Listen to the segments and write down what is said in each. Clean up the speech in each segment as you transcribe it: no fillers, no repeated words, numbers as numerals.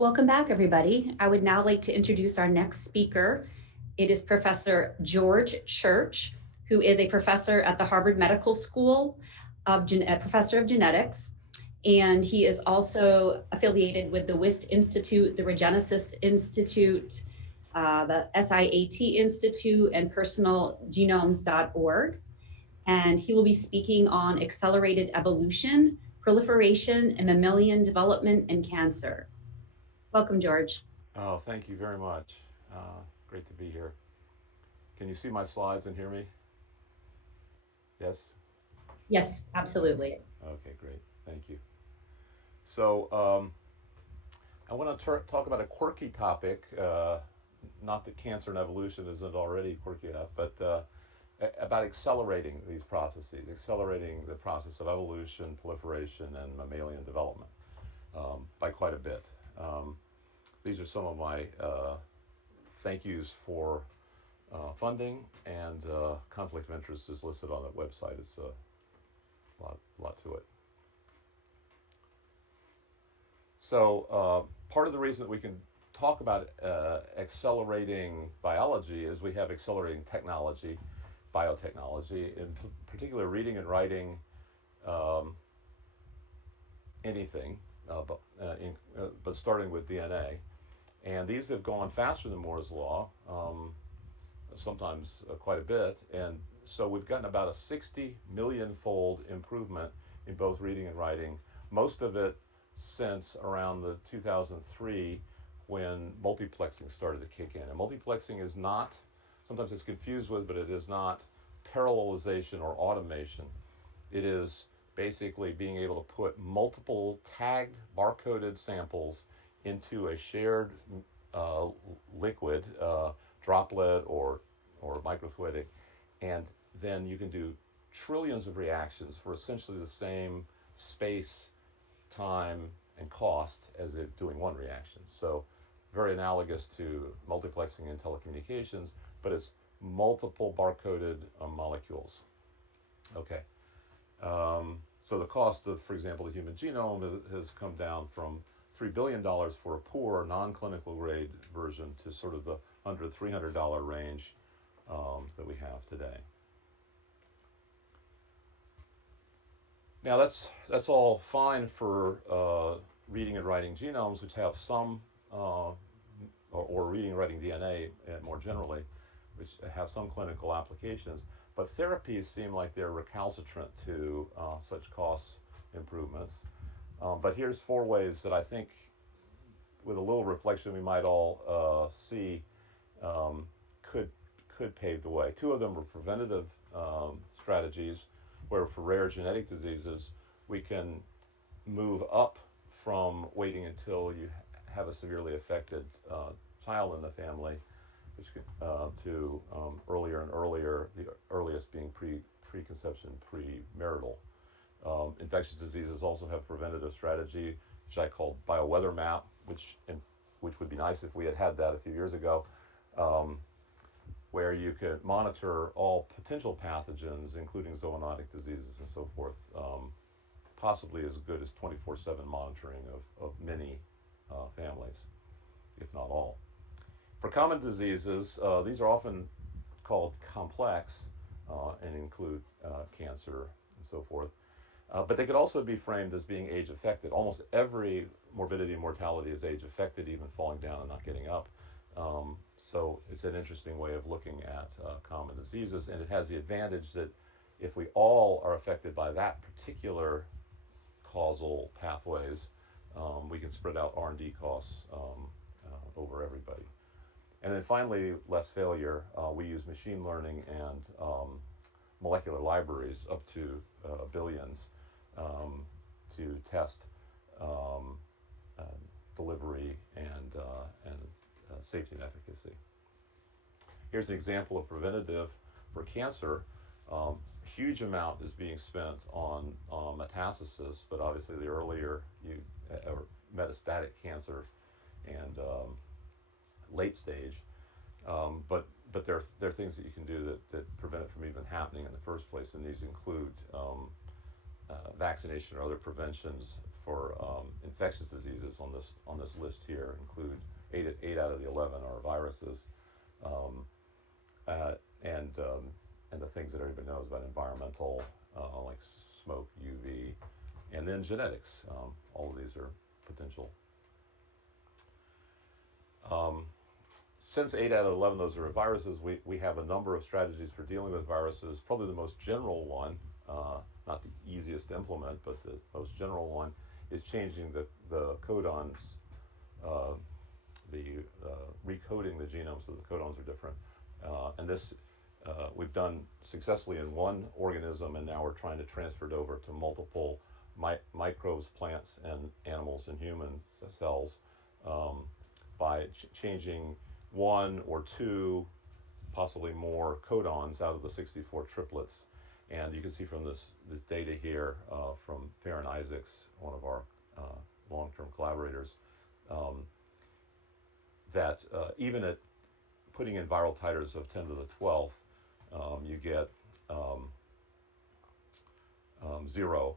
Welcome back, everybody. I would now like to introduce our next speaker. It is Professor George Church, who is a professor at the Harvard Medical School professor of genetics. And he is also affiliated with the WIST Institute, the Regenesis Institute, the SIAT Institute, and personalgenomes.org. And he will be speaking on accelerated evolution, proliferation, and mammalian development and cancer. Welcome, George. Oh, thank you very much. Great to be here. Can you see my slides and hear me? Yes? Yes, absolutely. Okay, great. Thank you. So, I want to talk about a quirky topic. Not that cancer and evolution isn't already quirky enough, but about accelerating these processes, accelerating the process of evolution, proliferation, and mammalian development by quite a bit. These are some of my thank yous for funding, and conflict of interest is listed on that website. It's a lot to it. So part of the reason that we can talk about accelerating biology is we have accelerating technology, biotechnology, in particular reading and writing anything, but starting with DNA. And these have gone faster than Moore's law, sometimes quite a bit. And so we've gotten about a 60 million fold improvement in both reading and writing, most of it since around the 2003 when multiplexing started to kick in. And multiplexing is not, sometimes it's confused with, but it is not parallelization or automation. It is basically being able to put multiple tagged, barcoded samples into a shared liquid, droplet or microfluidic, and then you can do trillions of reactions for essentially the same space, time, and cost as it doing one reaction. So very analogous to multiplexing in telecommunications, but it's multiple barcoded molecules. Okay. So the cost of, for example, the human genome has come down from $3 billion for a poor non-clinical grade version to sort of the $100, $300 range that we have today. Now that's all fine for reading and writing genomes, which have some, or reading and writing DNA more generally, which have some clinical applications. But therapies seem like they're recalcitrant to such cost improvements. But here's 4 ways that I think, with a little reflection, we might all see could pave the way. 2 of them are preventative strategies, where for rare genetic diseases, we can move up from waiting until you have a severely affected child in the family, which to earlier and earlier, the earliest being preconception, premarital. Infectious diseases also have preventative strategy, which I call bioweather map, which would be nice if we had that a few years ago, where you could monitor all potential pathogens, including zoonotic diseases and so forth, possibly as good as 24/7 monitoring of many families, if not all. For common diseases, these are often called complex and include cancer and so forth. But they could also be framed as being age affected. Almost every morbidity and mortality is age affected, even falling down and not getting up. So it's an interesting way of looking at common diseases, and it has the advantage that if we all are affected by that particular causal pathways, we can spread out R&D costs over everybody. And then finally, less failure. We use machine learning and molecular libraries up to billions to test delivery and safety and efficacy. Here's an example of preventative for cancer. Huge amount is being spent on metastasis, but obviously the earlier you or metastatic cancer and late stage, but there are things that you can do that prevent it from even happening in the first place, and these include vaccination or other preventions infectious diseases on this list here include eight out of the 11 are viruses, and the things that everybody knows about environmental, like smoke, UV, and then genetics. All of these are potential. Since 8 out of 11 of those are viruses, we have a number of strategies for dealing with viruses. Probably the most general one, not the easiest to implement, but the most general one, is changing the codons, recoding the genome so the codons are different. And this we've done successfully in one organism, and now we're trying to transfer it over to multiple microbes, plants, and animals and human cells by changing one or two, possibly more codons out of the 64 triplets. And you can see from this data here from Farron Isaacs, one of our long-term collaborators, that even at putting in viral titers of 10 to the 12th, you get zero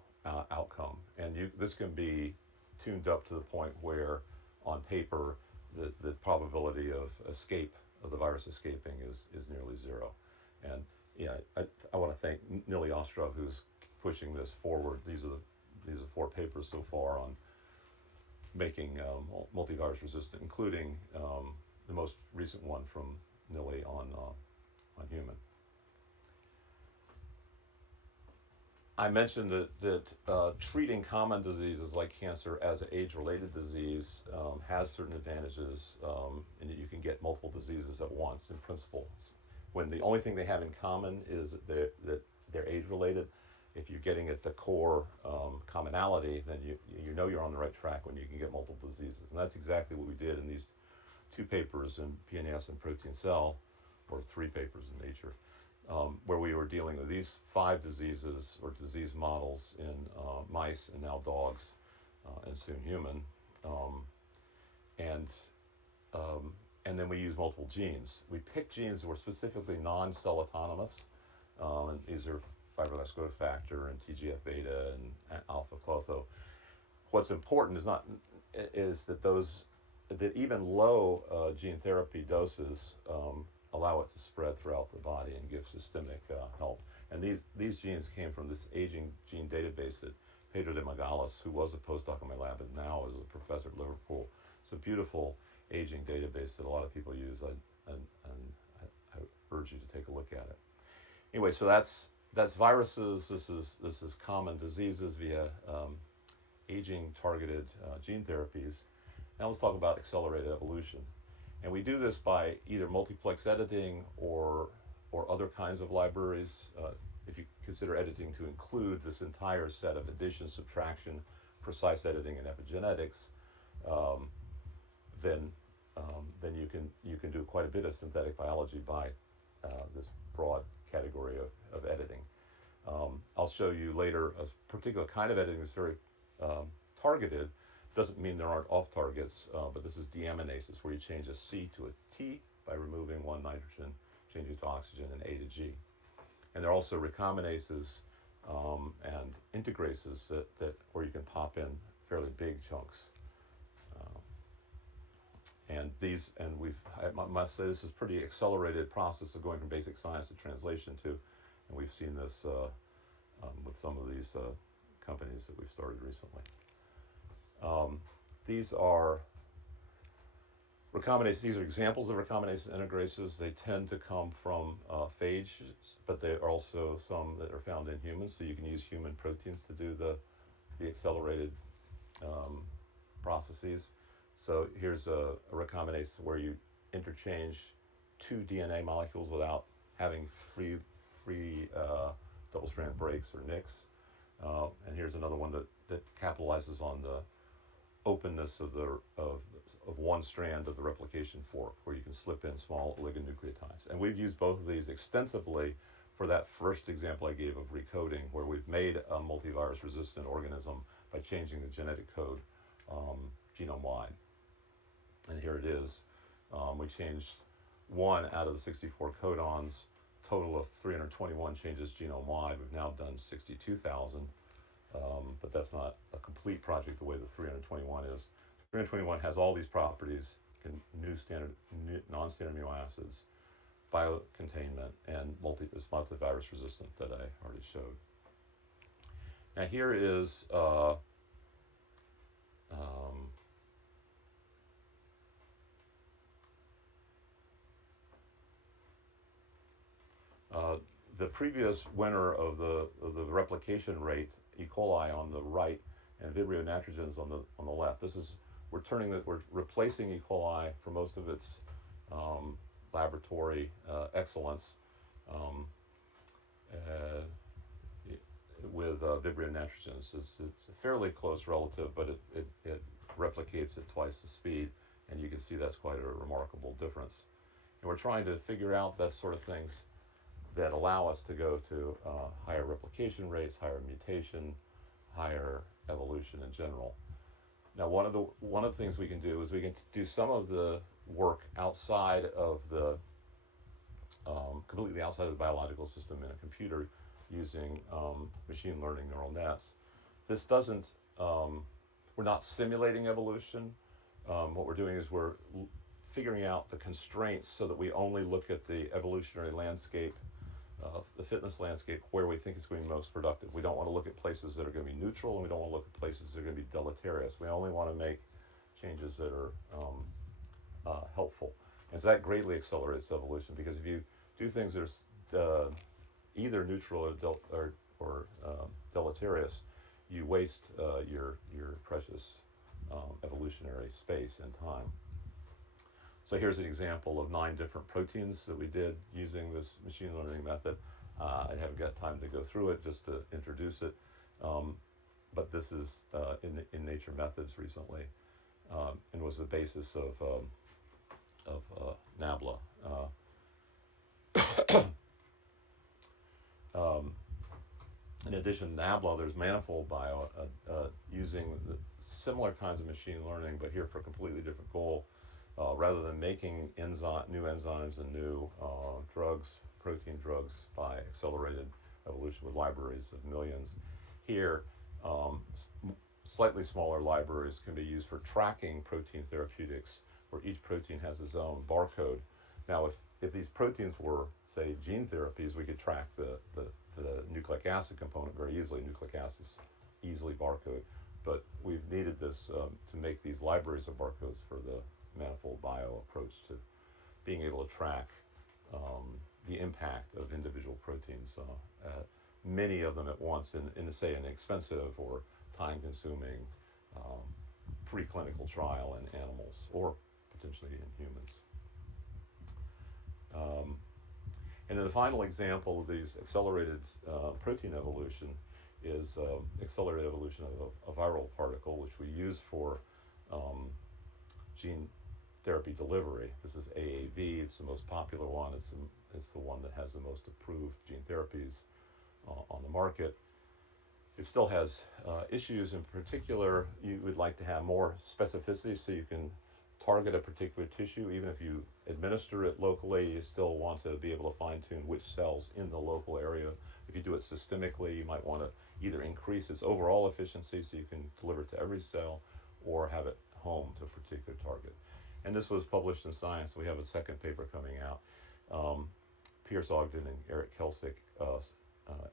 outcome. And this can be tuned up to the point where, on paper, the probability of escape, of the virus escaping, is nearly zero. And I want to thank Nili Ostrov, who's pushing this forward. These are 4 papers so far on making multivirus resistant, including the most recent one from Nili on human. I mentioned that treating common diseases like cancer as an age-related disease has certain advantages, in that you can get multiple diseases at once in principle. When the only thing they have in common is that they're age-related, if you're getting at the core commonality, then you know you're on the right track when you can get multiple diseases. And that's exactly what we did in these 2 papers in PNAS and Protein Cell, or 3 papers in Nature, where we were dealing with these 5 diseases or disease models in mice and now dogs, and soon human. And then we use multiple genes. We picked genes that were specifically non-cell autonomous, and these are fibroblast growth factor and TGF-beta and alpha-klotho. What's important is that even low gene therapy doses allow it to spread throughout the body and give systemic help. And these genes came from this aging gene database that Pedro de Magalas, who was a postdoc in my lab and now is a professor at Liverpool. It's a beautiful aging database that a lot of people use, and I urge you to take a look at it. Anyway, so that's viruses. This is common diseases via aging targeted gene therapies. Now let's talk about accelerated evolution. And we do this by either multiplex editing or other kinds of libraries. If you consider editing to include this entire set of addition, subtraction, precise editing, and epigenetics, then you can do quite a bit of synthetic biology by this broad category of editing. I'll show you later a particular kind of editing that's very targeted. Doesn't mean there aren't off targets, but this is deaminases, where you change a C to a T by removing one nitrogen, changing to oxygen, and A to G. And there are also recombinases and integrases that where you can pop in fairly big chunks. And I must say, this is a pretty accelerated process of going from basic science to translation too. And we've seen this with some of these companies that we've started recently. These are recombinases. These are examples of recombination integrases. They tend to come from phages, but there are also some that are found in humans. So you can use human proteins to do the accelerated processes. So here's a recombinase where you interchange 2 DNA molecules without having free double-strand breaks or nicks. And here's another one that capitalizes on the openness of one strand of the replication fork, where you can slip in small oligonucleotides. And we've used both of these extensively for that first example I gave of recoding, where we've made a multivirus resistant organism by changing the genetic code genome-wide. And here it is. We changed 1 out of the 64 codons, total of 321 changes genome-wide. We've now done 62,000 but that's not a complete project the way the 321 is. 321 has all these properties, non-standard amino acids, biocontainment, and is multivirus resistant that I already showed. Now here is the previous winner of the replication rate, E. coli on the right, and Vibrio nitrogens on the left. We're replacing E. coli for most of its laboratory excellence with Vibrio nitrogens. It's a fairly close relative, but it replicates at twice the speed, and you can see that's quite a remarkable difference. And we're trying to figure out that sort of things that allow us to go to higher replication rates, higher mutation, higher evolution in general. Now, one of the things we can do is we can do some of the work outside of the completely outside of the biological system in a computer using machine learning neural nets. This doesn't. We're not simulating evolution. What we're doing is we're figuring out the constraints so that we only look at the evolutionary landscape, the fitness landscape, where we think it's going to be most productive. We don't want to look at places that are going to be neutral, and we don't want to look at places that are going to be deleterious. We only want to make changes that are helpful. And so that greatly accelerates evolution, because if you do things that are either neutral or deleterious, you waste your precious evolutionary space and time. So here's an example of 9 different proteins that we did using this machine learning method. I haven't got time to go through it, just to introduce it, but this is in Nature Methods recently, and was the basis of Nabla. In addition to Nabla, there's Manifold Bio using similar kinds of machine learning, but here for a completely different goal. Rather than making new enzymes and new drugs, protein drugs, by accelerated evolution with libraries of millions, here slightly smaller libraries can be used for tracking protein therapeutics, where each protein has its own barcode. Now, if these proteins were, say, gene therapies, we could track the nucleic acid component very easily. Nucleic acids easily barcode, but we've needed this to make these libraries of barcodes for the Manifold Bio approach to being able to track the impact of individual proteins, many of them at once, in say an expensive or time-consuming preclinical trial in animals or potentially in humans. And then the final example of these accelerated protein evolution is accelerated evolution of a viral particle, which we use for gene therapy delivery. This is AAV. It's the most popular one. It's the one that has the most approved gene therapies on the market. It still has issues. In particular, you would like to have more specificity so you can target a particular tissue. Even if you administer it locally, you still want to be able to fine-tune which cells in the local area. If you do it systemically, you might want to either increase its overall efficiency so you can deliver it to every cell, or have it home to a particular target. And this was published in Science. We have a second paper coming out. Pierce Ogden and Eric Kelsick.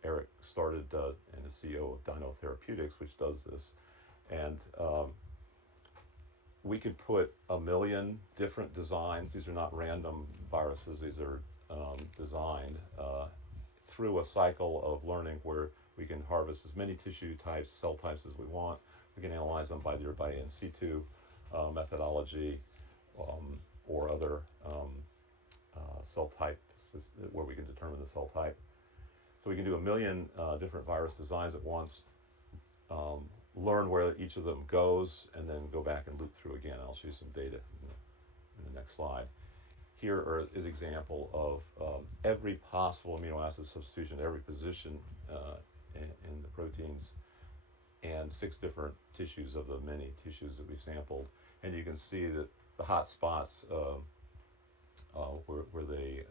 Eric started and is CEO of Dino Therapeutics, which does this. And we could put 1 million different designs. These are not random viruses. These are designed through a cycle of learning where we can harvest as many tissue types, cell types as we want. We can analyze them by either by in situ methodology or other cell type, where we can determine the cell type. So we can do 1 million different virus designs at once, learn where each of them goes, and then go back and loop through again. I'll show you some data in the next slide. Here is an example of every possible amino acid substitution at every position in the proteins, and 6 different tissues of the many tissues that we've sampled. And you can see that the hot spots where they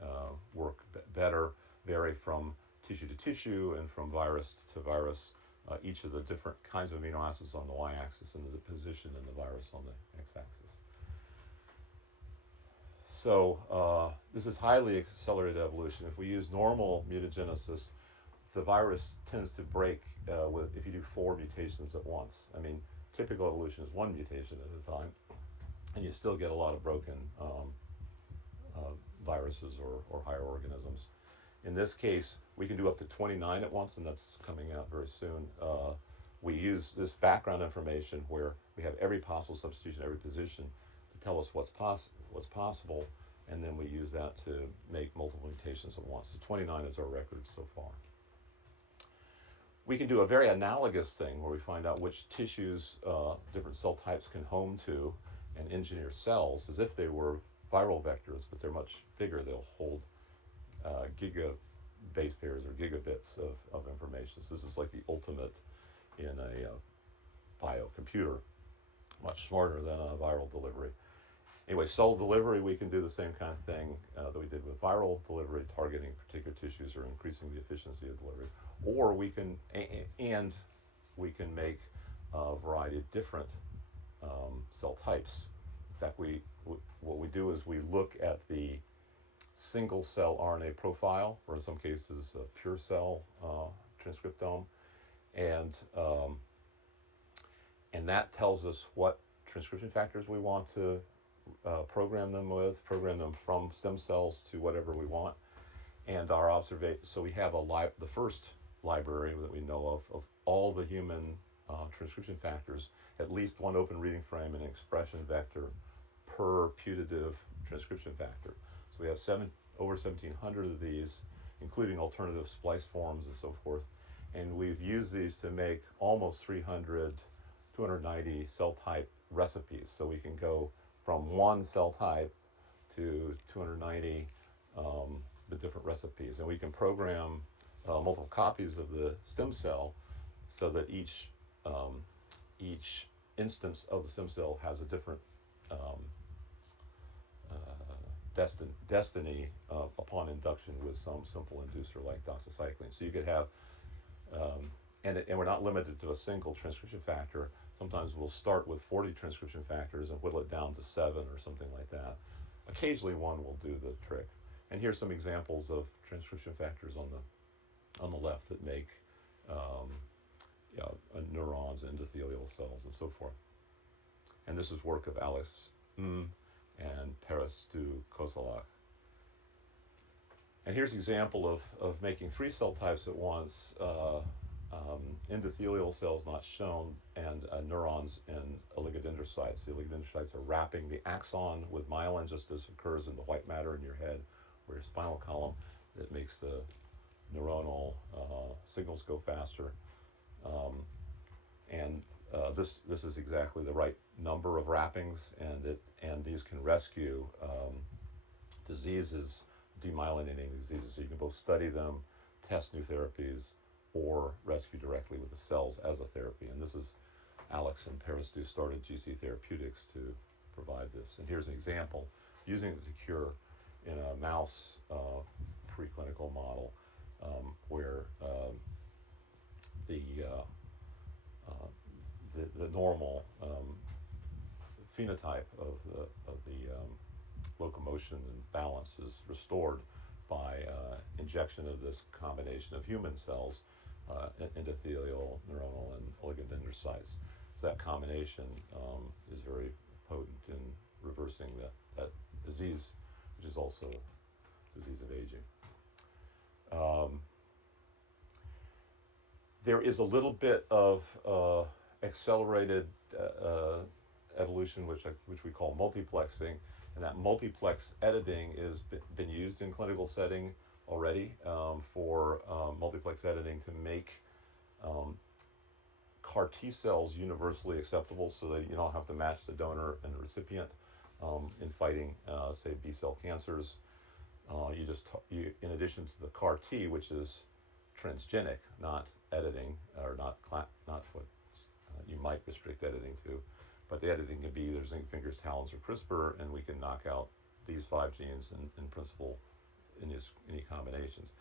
work better vary from tissue to tissue and from virus to virus each of the different kinds of amino acids on the y-axis and the position in the virus on the x-axis. So this is highly accelerated evolution. If we use normal mutagenesis, the virus tends to break if you do 4 mutations at once. I mean, typical evolution is 1 mutation at a time, and you still get a lot of broken viruses or higher organisms. In this case, we can do up to 29 at once, and that's coming out very soon. We use this background information where we have every possible substitution, every position, to tell us what's possible, and then we use that to make multiple mutations at once. So 29 is our record so far. We can do a very analogous thing where we find out which tissues different cell types can home to and engineer cells as if they were viral vectors, but they're much bigger. They'll hold giga base pairs or gigabits of information. So this is like the ultimate in a biocomputer, much smarter than a viral delivery. Anyway, cell delivery, we can do the same kind of thing that we did with viral delivery, targeting particular tissues or increasing the efficiency of delivery. Or we can, and we can make a variety of different cell types. In fact, what we do is we look at the single cell RNA profile, or in some cases a pure cell transcriptome, and that tells us what transcription factors we want to program them from stem cells to whatever we want. And our observation, so we have the first library that we know of all the human transcription factors, at least one open reading frame and expression vector per putative transcription factor. So we have over 1,700 of these, including alternative splice forms and so forth. And we've used these to make almost 290 cell type recipes. So we can go from one cell type to 290 the different recipes. And we can program multiple copies of the stem cell so that each instance of the stem cell has a different destiny upon induction with some simple inducer like doxycycline. So you could have, and we're not limited to a single transcription factor. Sometimes we'll start with 40 transcription factors and whittle it down to 7 or something like that. Occasionally one will do the trick. And here's some examples of transcription factors on the left that make neurons, endothelial cells, and so forth. And this is work of Alex and Perestu Kozalak. And here's an example of making 3 cell types at once, endothelial cells not shown, and neurons and oligodendrocytes. The oligodendrocytes are wrapping the axon with myelin, just as occurs in the white matter in your head or your spinal column, that makes the neuronal signals go faster. This is exactly the right number of wrappings, and these can rescue diseases, demyelinating diseases. So you can both study them, test new therapies, or rescue directly with the cells as a therapy. And this is Alex and Perestu started GC Therapeutics to provide this. And here's an example using it to cure in a mouse preclinical model where the normal phenotype of the locomotion and balance is restored by injection of this combination of human cells, endothelial, neuronal, and oligodendrocytes. So that combination is very potent in reversing that disease, which is also disease of aging. There is a little bit of accelerated evolution, which we call multiplexing, and that multiplex editing is been used in clinical setting already for multiplex editing to make CAR T cells universally acceptable, so that you don't have to match the donor and the recipient in fighting, say, B cell cancers. You in addition to the CAR T, which is transgenic, not editing, or not what you might restrict editing to, but the editing can be either zinc fingers, talons, or CRISPR, and we can knock out these 5 genes in principle in any combinations.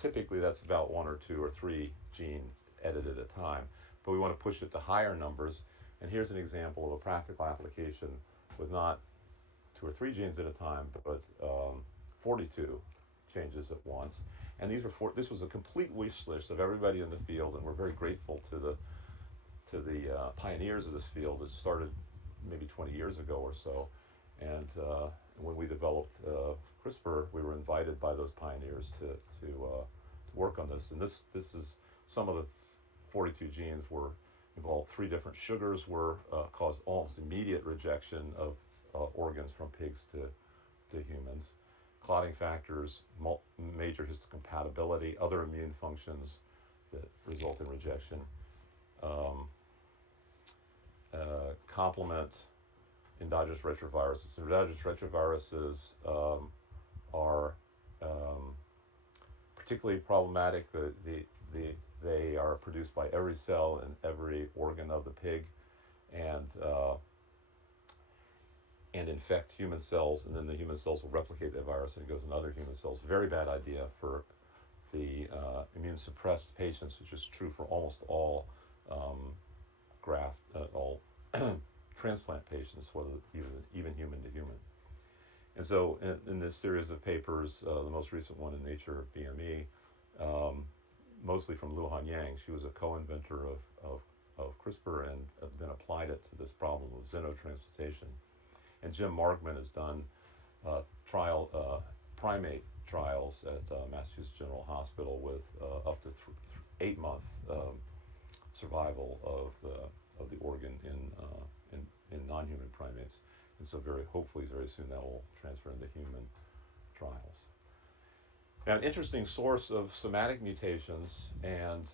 Typically that's about 1 or 2 or 3 gene edit at a time. But we want to push it to higher numbers. And here's an example of a practical application with not 2 or 3 genes at a time, but 42 changes at once. And this was a complete wish list of everybody in the field, and we're very grateful to the pioneers of this field that started maybe 20 years ago or so. And when we developed CRISPR, we were invited by those pioneers to work on this. And this is some of the 42 genes were involved. 3 different sugars were caused almost immediate rejection of organs from pigs to humans. Clotting factors, major histocompatibility, other immune functions that result in rejection. Complement endogenous retroviruses. Endogenous retroviruses are particularly problematic. They are produced by every cell in every organ of the pig, and infect human cells, and then the human cells will replicate that virus and it goes in other human cells. Very bad idea for the immune suppressed patients, which is true for almost all all transplant patients, whether even human to human. And so in this series of papers, the most recent one in Nature BME, mostly from Luhan Yang, she was a co-inventor of CRISPR and then applied it to this problem of xenotransplantation. And Jim Markman has done primate trials at Massachusetts General Hospital with up to 8-month survival of the organ in non-human primates. And so hopefully very soon that will transfer into human trials. Now, an interesting source of somatic mutations and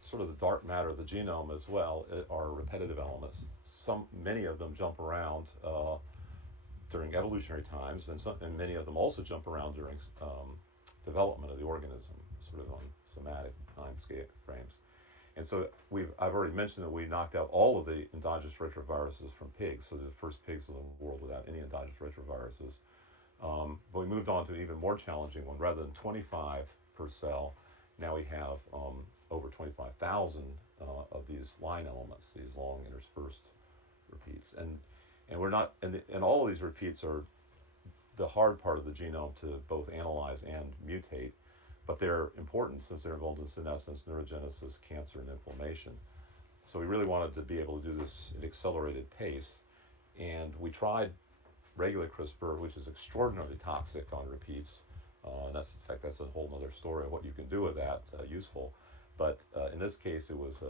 sort of the dark matter of the genome as well are repetitive elements. Many of them jump around during evolutionary times, and many of them also jump around during development of the organism, sort of on somatic time frames. And so I've already mentioned that we knocked out all of the endogenous retroviruses from pigs, so they're the first pigs in the world without any endogenous retroviruses. But we moved on to an even more challenging one. Rather than 25 per cell, now we have over 25,000 of these line elements, these long interspersed repeats. And we're not, and all of these repeats are the hard part of the genome to both analyze and mutate, but they're important since they're involved in senescence, neurogenesis, cancer, and inflammation. So we really wanted to be able to do this at accelerated pace, and we tried regular CRISPR, which is extraordinarily toxic on repeats. And that's a whole other story of what you can do with that, useful. But in this case, it was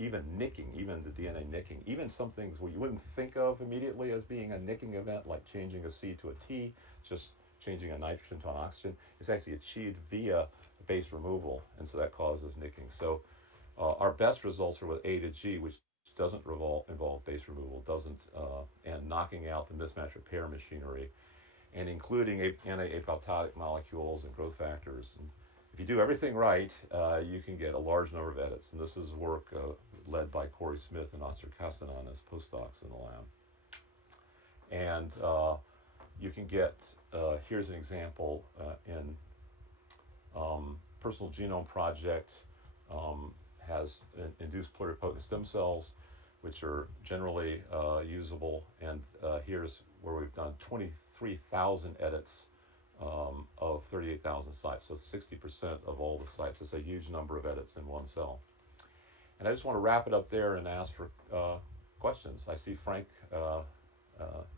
even nicking, even the DNA nicking, even some things where you wouldn't think of immediately as being a nicking event, like changing a C to a T, just changing a nitrogen to an oxygen. It's actually achieved via base removal, and so that causes nicking. So our best results are with A to G, which doesn't involve base removal, and knocking out the mismatch repair machinery, and including anti-apoptotic molecules and growth factors. And if you do everything right, you can get a large number of edits. And this is work led by Corey Smith and Oscar Castanon as postdocs in the lab. And you can get, here's an example in Personal Genome Project, has induced pluripotent stem cells, which are generally usable. And here's where we've done 23,000 edits of 38,000 sites. So 60% of all the sites. It's a huge number of edits in one cell. And I just want to wrap it up there and ask for questions. I see Frank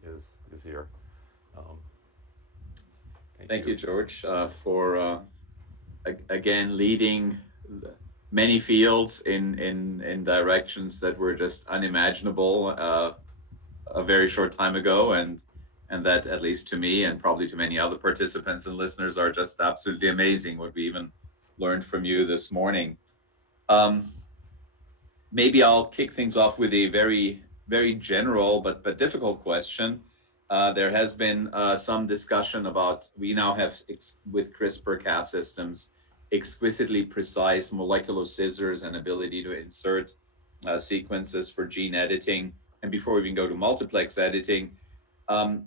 is here. Thank you, George, for again leading many fields in directions that were just unimaginable a very short time ago, and that, at least to me and probably to many other participants and listeners, are just absolutely amazing what we even learned from you this morning. Maybe I'll kick things off with a very, very general but difficult question. There has been some discussion about, we now have with CRISPR-Cas systems exquisitely precise molecular scissors and ability to insert sequences for gene editing. And before we even go to multiplex editing,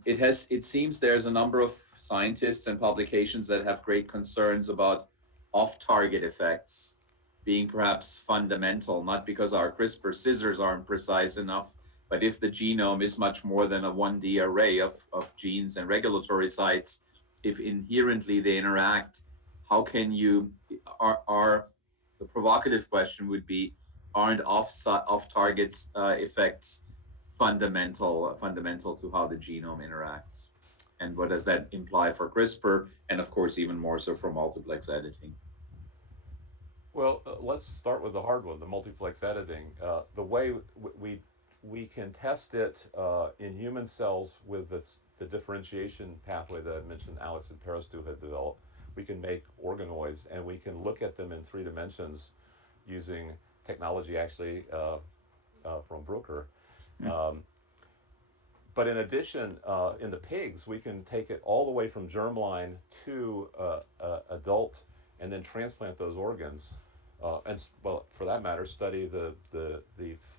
it seems there's a number of scientists and publications that have great concerns about off-target effects being perhaps fundamental, not because our CRISPR scissors aren't precise enough, but if the genome is much more than a 1D array of genes and regulatory sites, if inherently they interact, how can you, are the provocative question would be, aren't off targets effects fundamental to how the genome interacts? And what does that imply for CRISPR? And of course, even more so for multiplex editing. Well, let's start with the hard one, the multiplex editing. The way we can test it in human cells with the differentiation pathway that I mentioned Alex and Parastu had developed. We can make organoids, and we can look at them in 3 dimensions using technology actually from Bruker. But in addition, in the pigs, we can take it all the way from germline to adult, and then transplant those organs, and well, for that matter, study the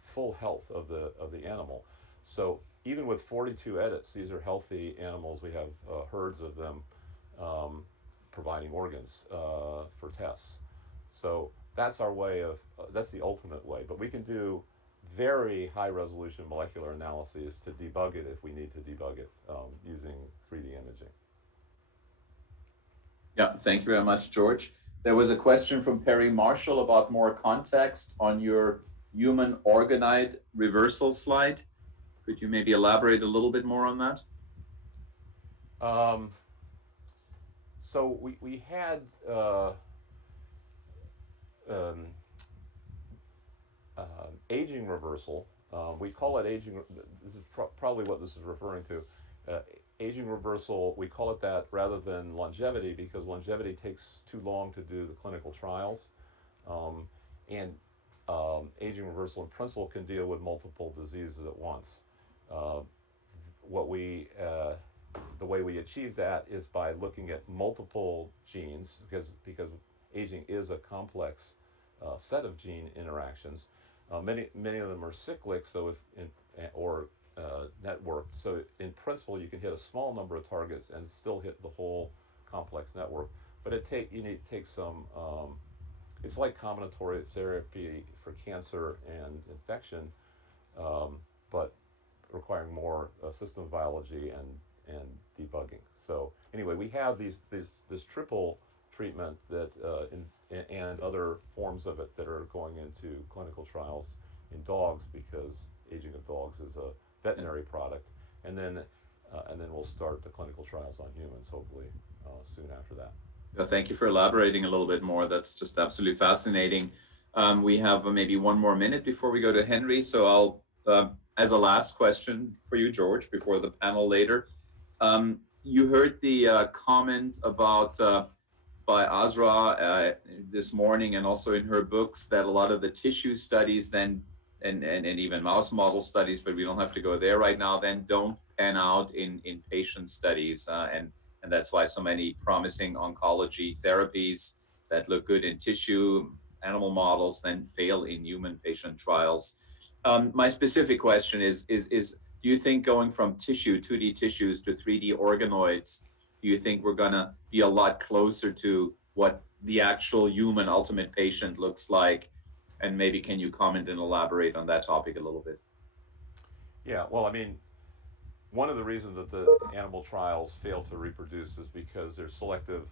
full health of the animal. So even with 42 edits, these are healthy animals. We have herds of them providing organs for tests. So that's our way of that's the ultimate way. But we can do very high resolution molecular analyses to debug it if we need to debug it using 3D imaging. Yeah, thank you very much, George. There was a question from Perry Marshall about more context on your human organoid reversal slide. Could you maybe elaborate a little bit more on that? So we had aging reversal. We call it aging. This is probably what this is referring to. Aging reversal, we call it that rather than longevity because longevity takes too long to do the clinical trials. And aging reversal in principle can deal with multiple diseases at once. The way we achieve that is by looking at multiple genes because aging is a complex set of gene interactions. Many of them are cyclic, so or networked. So in principle, you can hit a small number of targets and still hit the whole complex network. But you need to take some. It's like combinatory therapy for cancer and infection, but requiring more systems biology and debugging. So anyway, we have this triple treatment that and other forms of it that are going into clinical trials in dogs because aging of dogs is a veterinary product, and then we'll start the clinical trials on humans hopefully soon after that. Well, thank you for elaborating a little bit more. That's just absolutely fascinating. We have maybe 1 more minute before we go to Henry, so I'll as a last question for you, George, before the panel later. You heard the comment about by Azra this morning and also in her books that a lot of the tissue studies then and even mouse model studies, but we don't have to go there right now, then don't pan out in patient studies. And that's why so many promising oncology therapies that look good in tissue animal models then fail in human patient trials. My specific question is do you think going from 2D tissues to 3D organoids, do you think we're gonna be a lot closer to what the actual human ultimate patient looks like? And maybe can you comment and elaborate on that topic a little bit? Yeah, well, I mean, one of the reasons that the animal trials fail to reproduce is because there's selective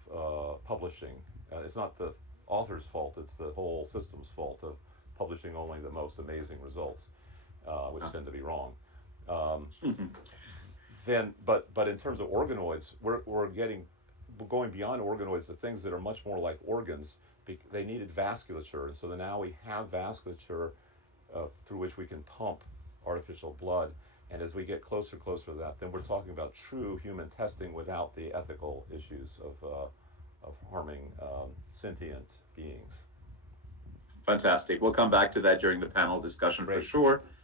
publishing. It's not the author's fault, it's the whole system's fault of publishing only the most amazing results, which tend to be wrong. But in terms of organoids, we're going beyond organoids to things that are much more like organs. They needed vasculature, and so now we have vasculature through which we can pump artificial blood. And as we get closer to that, then we're talking about true human testing without the ethical issues of harming sentient beings. Fantastic. We'll come back to that during the panel discussion. Great. For sure.